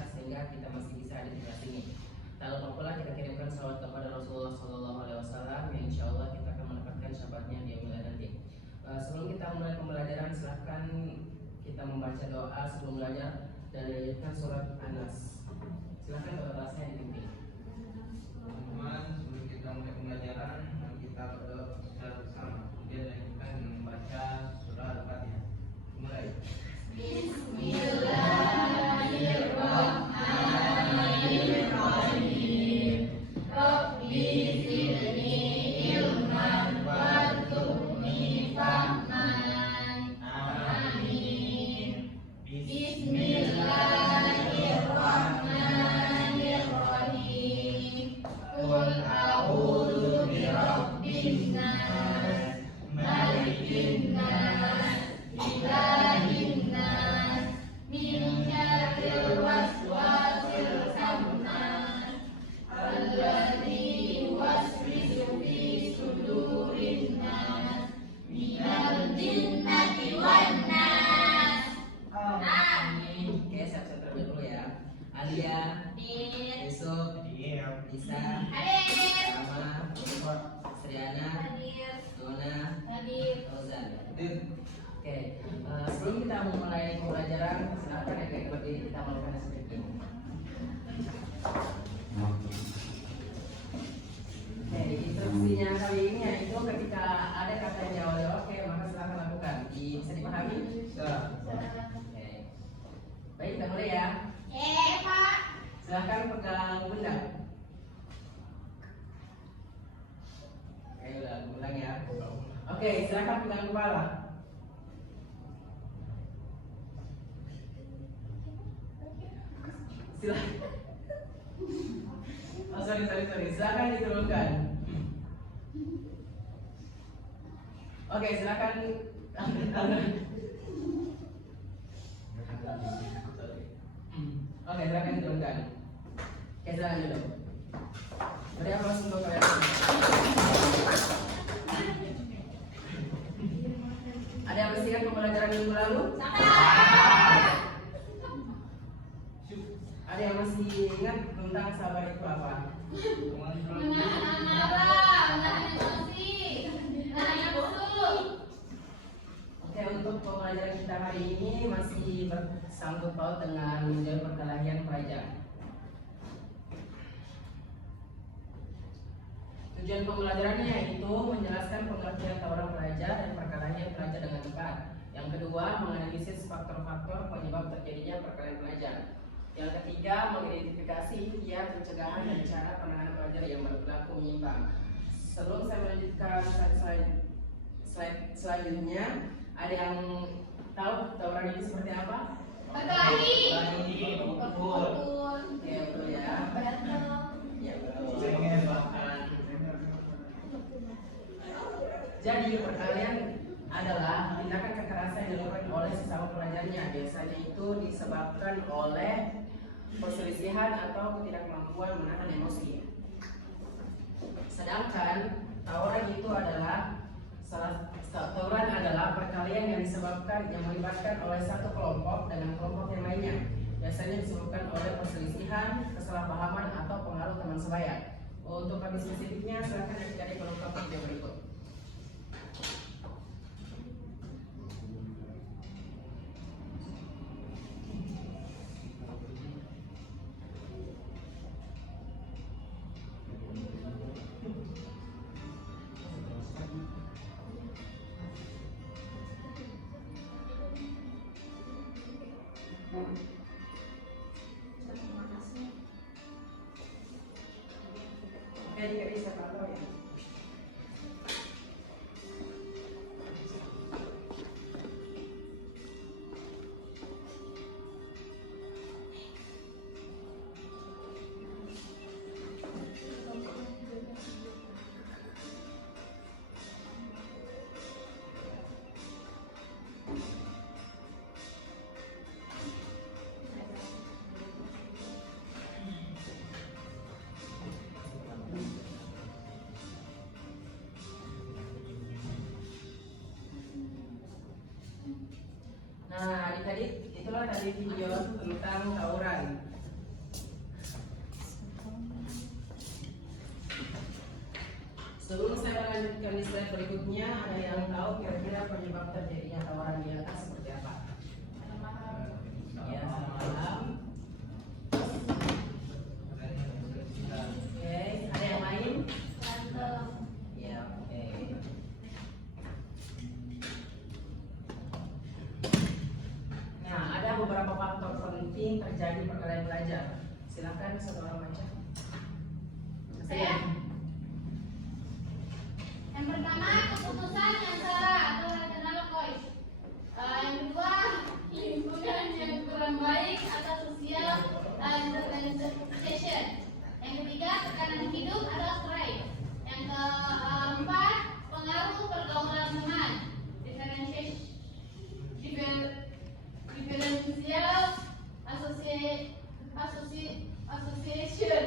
sehat sehingga kita masih bisa ada di kelas ini. Tak lupa pula kita kirimkan salawat kepada Rasulullah SAW yang insya Allah kita akan mendapatkan syafaatnya di yaumil nanti. Sebelum kita mulai pembelajaran, silahkan kita membaca doa sebelum belajar dan dilanjutkan surat An-Nas. Silahkan kepada kelasnya dipimpin. Teman-teman, sebelum kita mulai pembelajaran, kita berdoa secara bersama. Kemudian lanjutkan dengan membaca surah Al-Fatihah. Mulai. Bismillahirrahmanirrahim. Rabbi zidni ilman warzuqni fahman. Amin. Bismillahirrahmanirrahim. Qul a'udzu birabbin nas, malikin nas, ilahin nas, min syarril waswasil khannas, alladzi yuwaswisu fi sudurin nas, minal jinnati wan nas. Amin. Oke, siap-siap terlebih dulu ya. Alia, Yusuf, Lisa, Rama, Triana, Dona, Rozan. Oke, sebelum kita memulai pembelajaran, silakan adik-adik berdiri kita melakukan seperti ini. Oke, instruksinya kali ini yaitu ketika ada kata yang jawab oke, maka silakan lakukan. Bisa dipahami? Bisa. Oke. Baik, kita mulai ya. Pak. Silahkan pegang bunda. Oke, ulang ya. Oke, silahkan pegang kepala. Silahkan. Oh, sorry. Silahkan diturunkan. Oke, silahkan. Oke, silahkan diturunkan. Oke, silahkan dulu. Beri aplaus untuk kalian. Ada yang masih ingat pembelajaran minggu lalu? Ada yang masih ingat tentang sabar itu apa? Menahan amarah, menahan emosi, menahan nafsu. Oke, untuk pembelajaran kita hari ini masih bersangkut paut dengan menjawab perkelahian pelajar. Tujuan pembelajarannya yaitu menjelaskan pengertian tawaran pelajar dan perkelahian pelajar dengan tepat. Yang kedua, menganalisis faktor-faktor penyebab terjadinya perkelahian pelajar. Yang ketiga, mengidentifikasi kiat pencegahan dan cara penanganan pelajar yang berperilaku menyimpang. Sebelum saya melanjutkan slide selanjutnya, ada yang tahu tawuran ini seperti apa? Berkelahi. Pukul. Oke, betul ya. Ya, betul. Jadi perkelahian adalah tindakan kekerasan yang dilakukan oleh sesama pelajarnya. Biasanya itu disebabkan oleh perselisihan atau ketidakmampuan menahan emosi. Sedangkan tawuran adalah perkelahian yang disebabkan yang melibatkan oleh satu kelompok dengan kelompok yang lainnya. Biasanya disebabkan oleh perselisihan, kesalahpahaman atau pengaruh teman sebaya. Untuk lebih spesifiknya, silakan adik-adik melengkapi video berikut. Oke, adik-adik siapa tahu ya? Nah, adik-adik, itulah tadi video tentang tawuran. lanjutkan di slide berikutnya. Ada yang tahu kira-kira penyebab terjadinya tawaran di atas seperti apa? Ya, salam. Oke, ada yang lain? Ya, oke. Nah, ada beberapa faktor penting terjadi perkelahian pelajar. Silakan satu orang baca. Saya. Yang pertama, keputusan yang salah atau rational choice. Yang kedua, lingkungan yang kurang baik atau sosial organization. Yang ketiga, tekanan hidup atau stress. Yang keempat, pengaruh pergaulan teman. Differential association.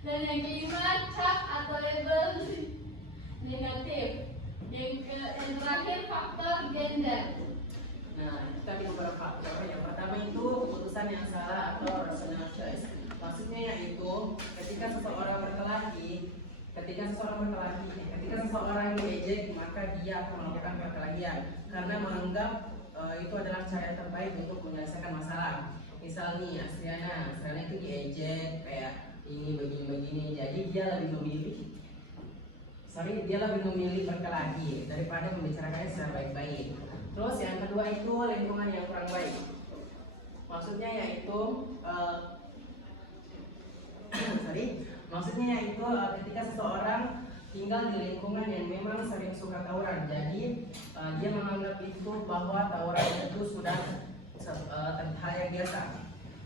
Dan yang kelima, cap atau label negatif. Yang terakhir, faktor gender. Nah, kita punya beberapa faktor. Yang pertama itu keputusan yang salah atau rational choice. Maksudnya yaitu ketika seseorang diejek, maka dia akan melakukan perkelahian karena menganggap itu adalah cara yang terbaik untuk menyelesaikan masalah. Misal nih, Astriana itu diejek kayak ini begini-begini, jadi dia lebih memilih berkelahi daripada membicarakannya secara baik-baik. Terus yang kedua itu lingkungan yang kurang baik. Maksudnya yaitu ketika seseorang tinggal di lingkungan yang memang sering suka tawuran, jadi dia menganggap itu bahwa tawuran itu sudah hal yang biasa.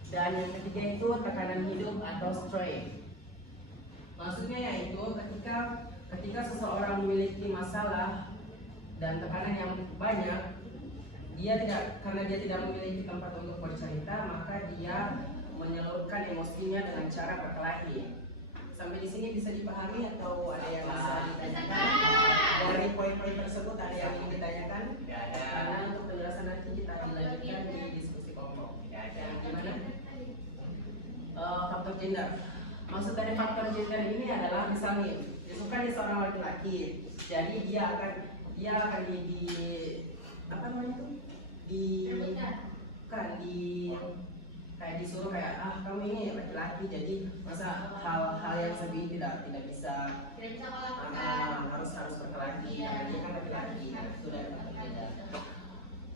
Dan yang ketiga itu tekanan hidup atau stress. Maksudnya yaitu ketika seseorang memiliki masalah dan tekanan yang banyak, karena dia tidak memiliki tempat untuk bercerita, maka dia menyalurkan emosinya dengan cara berkelahi. Sampai di sini bisa dipahami atau ada yang bisa ditanyakan? Dari poin-poin tersebut ada yang ingin ditanyakan? Karena untuk penjelasan nanti kita dilanjutkan di diskusi kelompok. Gimana? Faktor gender. Maksud dari faktor gender ini adalah misalnya disukai di seorang laki-laki, jadi dia akan kayak disuruh kayak kamu ini laki-laki, jadi masa hal-hal yang seperti ini tidak bisa harus berkelahi karena dia kan laki-laki. Itu dari faktor gender.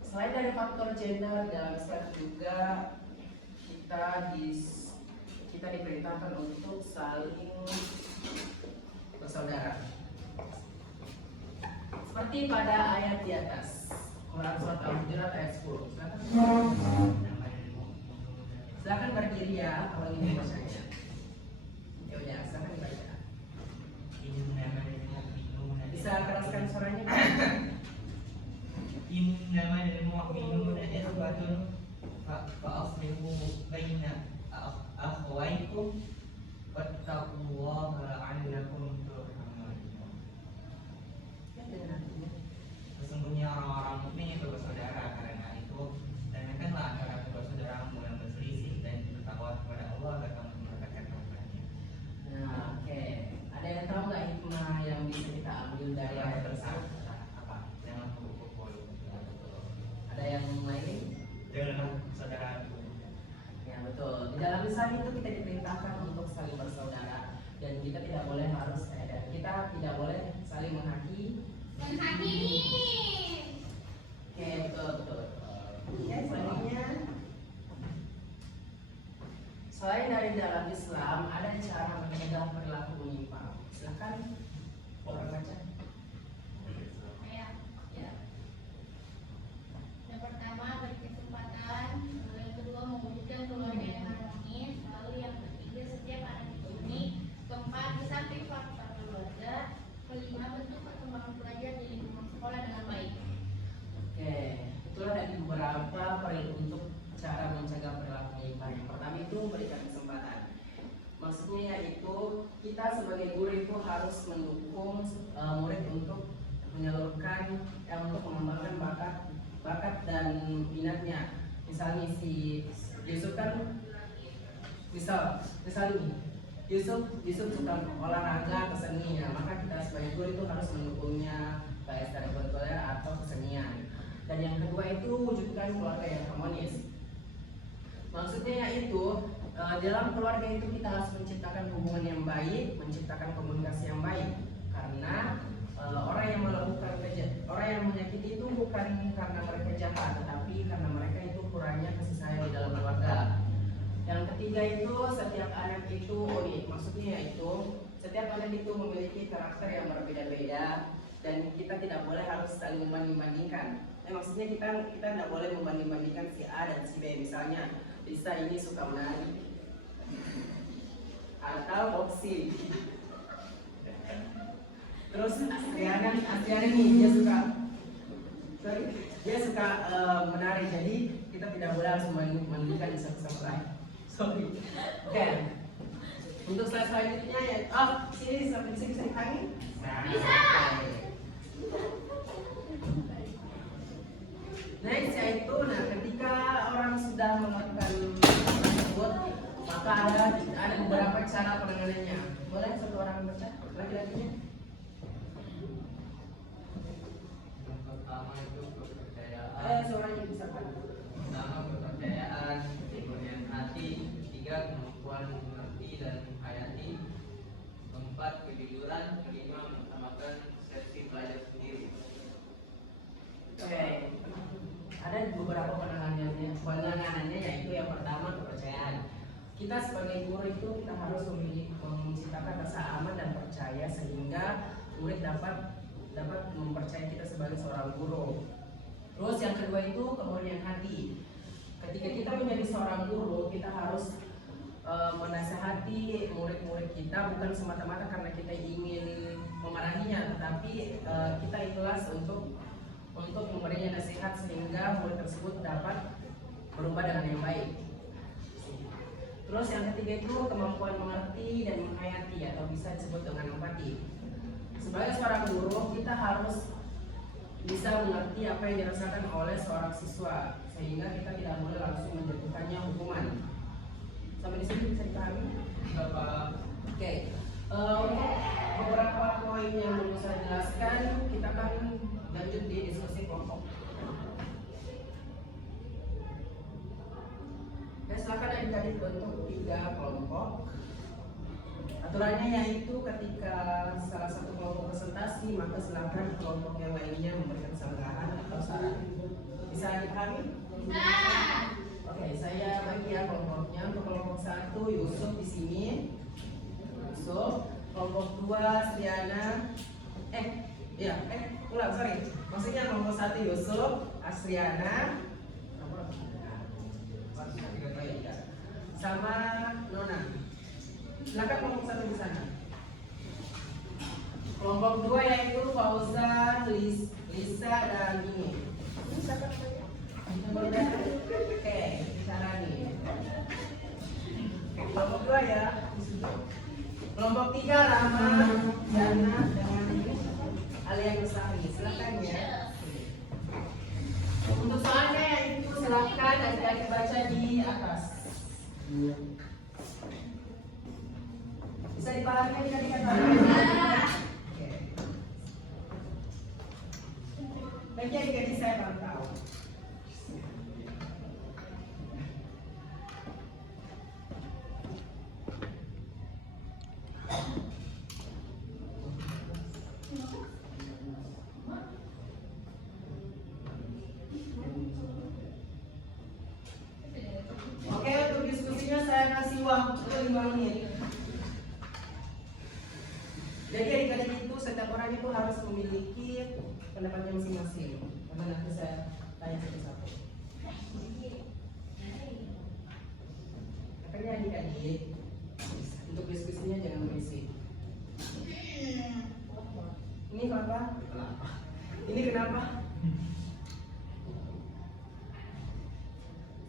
Selain dari faktor gender, dalam Islam juga kita diperintahkan untuk saling bersaudara. Seperti pada ayat di atas, Quran surat Al-Hujurat ayat 10. Silakan berdiri ya kalau ingin membacanya. Ya udah, silakan dibaca. Bisa keraskan suaranya? Innamal mu'minuna ikhwatun fa'aslihu baina akhwaykum wattaqullaha la'allakum turhamun. Sesungguhnya orang-orang mukmin itu bersaudara, karena itu tanyakanlah antara kedua saudaramu yang berselisih dan bertakwa kepada Allah agar kamu mendapatkan rahmatnya. Nah, oke. Ada yang tahu nggak hikmah yang bisa kita ambil dari ayat tersebut? Apa? Jangan pukul. Ada yang lain? Jangan saudara. Ya betul. Di dalam Islam itu kita diperintahkan untuk saling bersaudara dan kita tidak boleh kita tidak boleh saling menghakimi. Oke, betul. Oke, selanjutnya. Selain dari dalam Islam, ada cara mencegah perilaku menyimpang. Silakan orang baca. Ya. Yang pertama, berkesempatan. Yang kedua, mewujudkan keluarga yang harmonis. Lalu yang ketiga, setiap anak dididik. Keempat, di samping faktor keluarga. Kelima, bentuk perkembangan pelajar di lingkungan sekolah dengan baik. Oke, itulah dari beberapa untuk cara mencegah perilaku menyimpang. Yang pertama itu memberikan kesempatan. Maksudnya yaitu kita sebagai guru itu harus mendukung murid untuk menyalurkan untuk mengembangkan bakat dan minatnya. Misalnya si Yusuf kan misal ini Yusuf suka olahraga kesenian, maka kita sebagai guru itu harus mendukungnya baik ekstrakurikuler atau kesenian. Dan yang kedua itu wujudkan keluarga yang harmonis. Maksudnya yaitu dalam keluarga itu kita harus menciptakan hubungan yang baik, menciptakan komunikasi yang baik. Karena orang yang menyakiti itu bukan karena mereka jahat, tetapi karena mereka itu kurangnya kasih sayang di dalam keluarga. Yang ketiga itu setiap anak itu unik. Maksudnya yaitu setiap anak itu memiliki karakter yang berbeda-beda dan kita tidak boleh harus saling membanding-bandingkan. Maksudnya kita tidak boleh membanding-bandingkan si A dan si B. Misalnya Lisa ini suka menari atau boxing. Terus Adriana nih dia suka menari. Jadi kita tidak boleh harus membandingkan satu sama lain. Sorry. Oke. Untuk slide selanjutnya ya. Sini sampai sini bisa dipangin? Bisa. Next yaitu, ketika orang sudah melakukan tersebut, maka ada beberapa cara penanganannya. Boleh satu orang baca? Laki-lakinya? Yang pertama itu kepercayaan. Suaranya bisa kan? Pertama kepercayaan, kemudian hati, ketiga kemampuan mengerti dan menghayati, keempat kejujuran, kelima mengutamakan persepsi pelajar sendiri. Oke. Ada beberapa penanganannya yaitu yang pertama kepercayaan. Kita sebagai guru itu kita harus menciptakan rasa aman dan percaya sehingga murid dapat mempercayai kita sebagai seorang guru. Terus yang kedua itu kemudian hati. Ketika kita menjadi seorang guru, kita harus menasihati murid-murid kita bukan semata-mata karena kita ingin memarahinya, tetapi kita ikhlas untuk memberinya nasihat sehingga murid tersebut dapat berubah dengan yang baik. Terus yang ketiga itu kemampuan mengerti dan menghayati atau bisa disebut dengan empati. Sebagai seorang guru kita harus bisa mengerti apa yang dirasakan oleh seorang siswa sehingga kita tidak boleh langsung menjatuhkannya hukuman. Sampai di sini bisa dipahami? Oke. Untuk beberapa poin yang belum saya jelaskan, kita akan lanjut di diskusi kelompok. Dan silakan adik-adik bentuk 3 kelompok. Aturannya yaitu ketika salah satu kelompok presentasi, maka silakan kelompok yang lainnya memberikan sanggahan atau saran. Bisa dipahami? Bisa. Oke, saya bagi ya kelompoknya. Untuk kelompok 1 Yusuf di sini. Yusuf. Kelompok 2 Asriana. Maksudnya kelompok 1 Yusuf, Asriana, sama Nona. Silakan kelompok 1 di sana. Kelompok 2 yaitu Fauzan, Lisa dan ini. Ini siapa namanya? Oke, Sarani. Kelompok 2 ya. Kelompok 3 Rama, Jana dengan Alia Nusari. Silakan ya. Untuk soalnya itu silakan adik-adik baca di atas. Bisa dipahami adik-adik kata? Oke. Bagi adik-adik saya pantau. Oke, untuk diskusinya saya kasih waktu 5 menit. Jadi adik-adik itu setiap orang itu harus memiliki pendapatnya masing-masing. Karena nanti saya tanya satu-satu. Makanya adik-adik untuk diskusinya jangan berisik. Ini kenapa? Ini kenapa?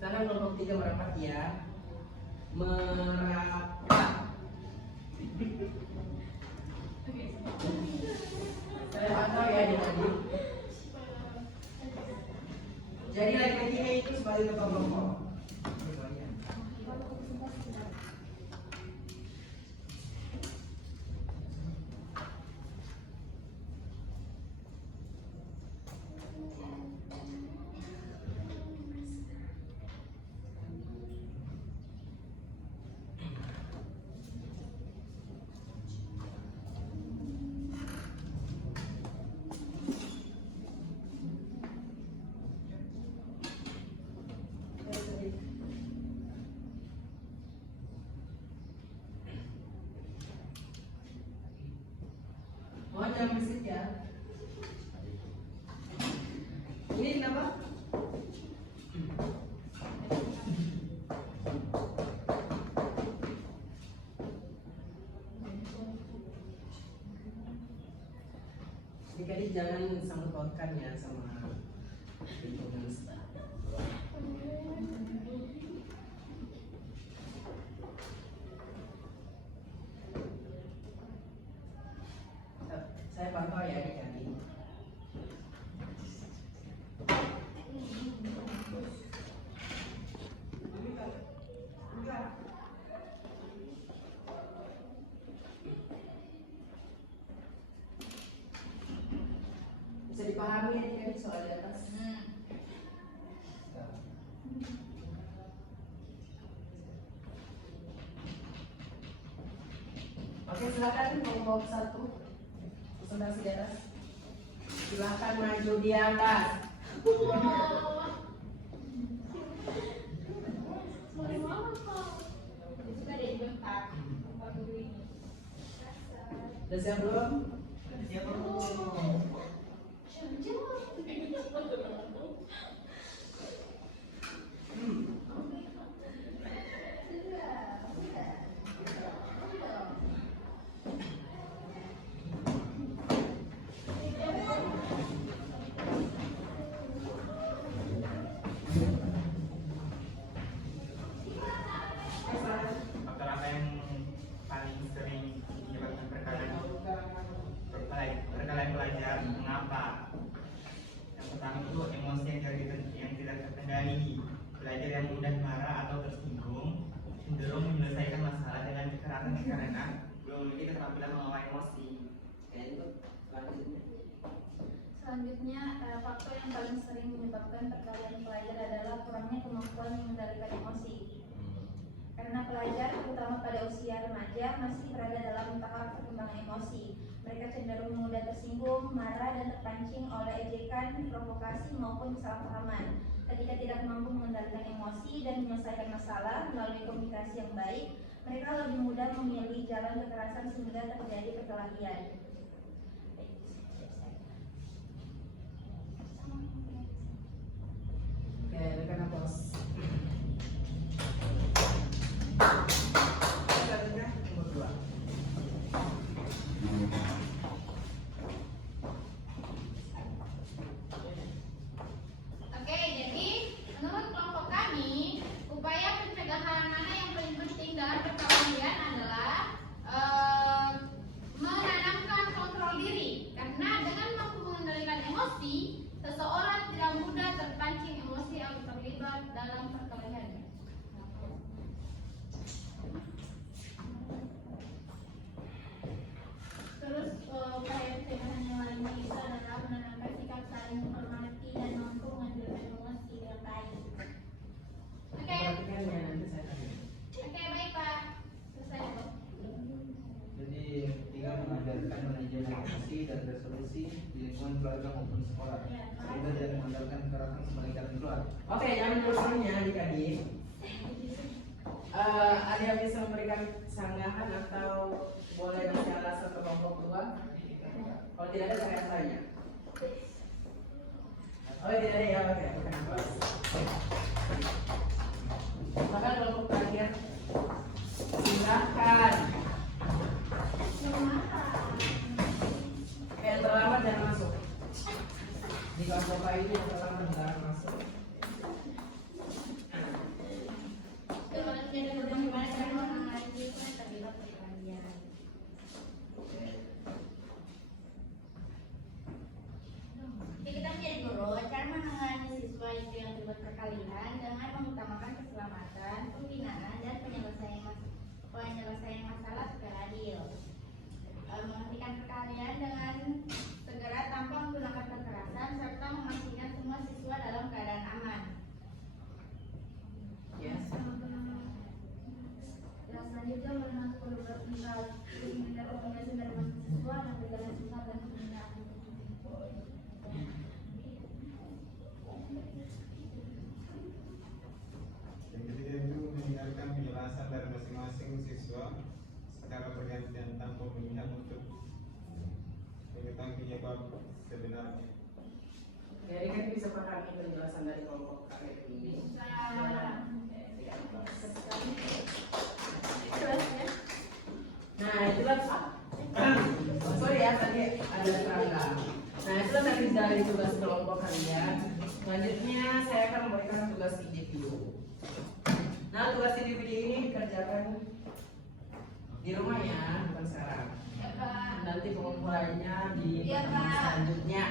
Sekarang kelompok 3 merapat ya. Merapat. Saya pantau ya adik-adik. Jadi laki-lakinya itu sebagai ketua kelompok. yang berisik ya. Ini kenapa? Jadi jangan sangkut pautkan ya sama lingkungan sekitar. Saya pantau ya adik-adik. Bisa dipahami adik-adik soal di atas. Oke, silakan kelompok 1 presentasi di atas. Silakan maju di atas. Udah siap belum? Siapa belum? Faktor apa yang paling sering menyebabkan perkelahian pelajar? Mengapa? Yang pertama itu emosi yang tidak terkendali. Pelajar yang mudah marah atau tersinggung cenderung menyelesaikan masalah dengan kekerasan karena belum memiliki keterampilan mengelola emosi. Selanjutnya, faktor yang paling sering menyebabkan perkelahian pelajar adalah kurangnya kemampuan mengendalikan emosi. Karena pelajar, terutama pada usia remaja, masih berada dalam tahap perkembangan emosi. Mereka cenderung mudah tersinggung, marah, dan terpancing oleh ejekan, provokasi, maupun kesalahpahaman. Ketika tidak mampu mengendalikan emosi dan menyelesaikan masalah melalui komunikasi yang baik, mereka lebih mudah memilih jalan kekerasan sehingga terjadi perkelahian. Oke, rekan aplaus. Selanjutnya nomor 2. Oke, jadi menurut kelompok kami, upaya pencegahan mana yang paling penting dalam perkelahian adalah menanamkan kontrol diri. Karena dengan mampu mengendalikan emosi, seseorang tidak mudah terpancing emosi atau terlibat dalam perkelahian. Terus upaya pencegahan yang lainnya itu adalah menanamkan sikap saling menghormati dan mampu mengendalikan emosi dengan baik. Oke, Perhatikan ya, nanti saya tanya. oke baik Pak. Selesai Bu. Jadi yang ketiga mengajarkan manajemen emosi dan resolusi di lingkungan keluarga maupun sekolah. Sehingga tidak mengandalkan kekerasan sebagai jalan keluar. Oke, jangan dulu-dulunya adik-adik. Ada yang bisa memberikan sanggahan atau boleh ngasih alasan ke kelompok 2? Kalau tidak ada, saya tanya. Oh, tidak ada ya, oke. Bukan aplaus. Maka kelompok terakhir, silakan. Yang terlambat jangan masuk. Di kelompok A ini yang terlambat jangan masuk. Bagaimana cara mengatasi terlibat perkelahian? Kita menjadi guru, cara menangani siswa itu yang terlibat perkelahian dengan mengutamakan keselamatan, pembinaan, dan penyelesaian masalah secara adil. Menghentikan perkelahian dengan segera tanpa menggunakan kekerasan serta memastikan semua siswa dalam keadaan aman. Yes. Selanjutnya mengenai mendengar komunikasi dari mahasiswa dan berjalan susah dan pembinaan. Yang ketiga itu mendengarkan penjelasan dari masing-masing siswa secara bergantian tanpa memihak untuk tentang penyebab sebenarnya. Jadi kan bisa pahami penjelasan dari kelompok KRF ini. Bisa. Nah itulah sorry ya tadi ada serangga. Nah itulah tadi dari tugas kelompok kalian. Selanjutnya saya akan memberikan tugas individu. Nah tugas individu ini dikerjakan di rumah ya, bukan sekarang. Ya, Pak. Nanti pengumpulannya di Iya, pertemuan Pak. selanjutnya.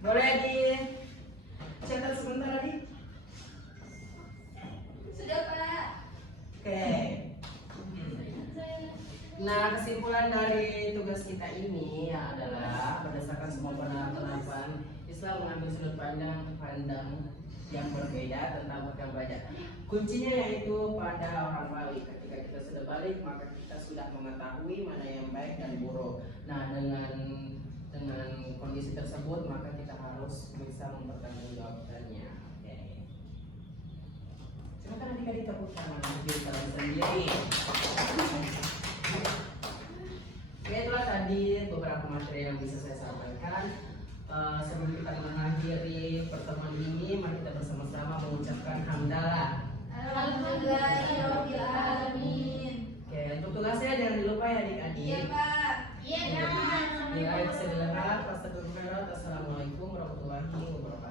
Boleh dicatat sebentar lagi? Sudah, Pak. Oke. Nah, kesimpulan dari tugas kita ini adalah berdasarkan semua penerapan Islam mengambil sudut pandang yang berbeda tentang program belajar. Kuncinya yaitu pada orang balik. Ketika kita sudah balik, maka kita sudah mengetahui mana yang baik dan buruk. Nah, dengan kondisi tersebut, maka kita harus bisa mempertanggungjawabkannya. Oke. Silakan adik-adik tepuk tangan untuk diri kalian sendiri. Oke, itulah tadi beberapa materi yang bisa saya sampaikan. Sebelum kita mengakhiri pertemuan ini, mari kita bersama-sama mengucapkan hamdalah. Alhamdulillahirobbilalamin. Oke, untuk tugasnya jangan dilupa ya adik-adik. Iya, Pak. Iya, jangan. Assalamualaikum warahmatullahi wabarakatuh.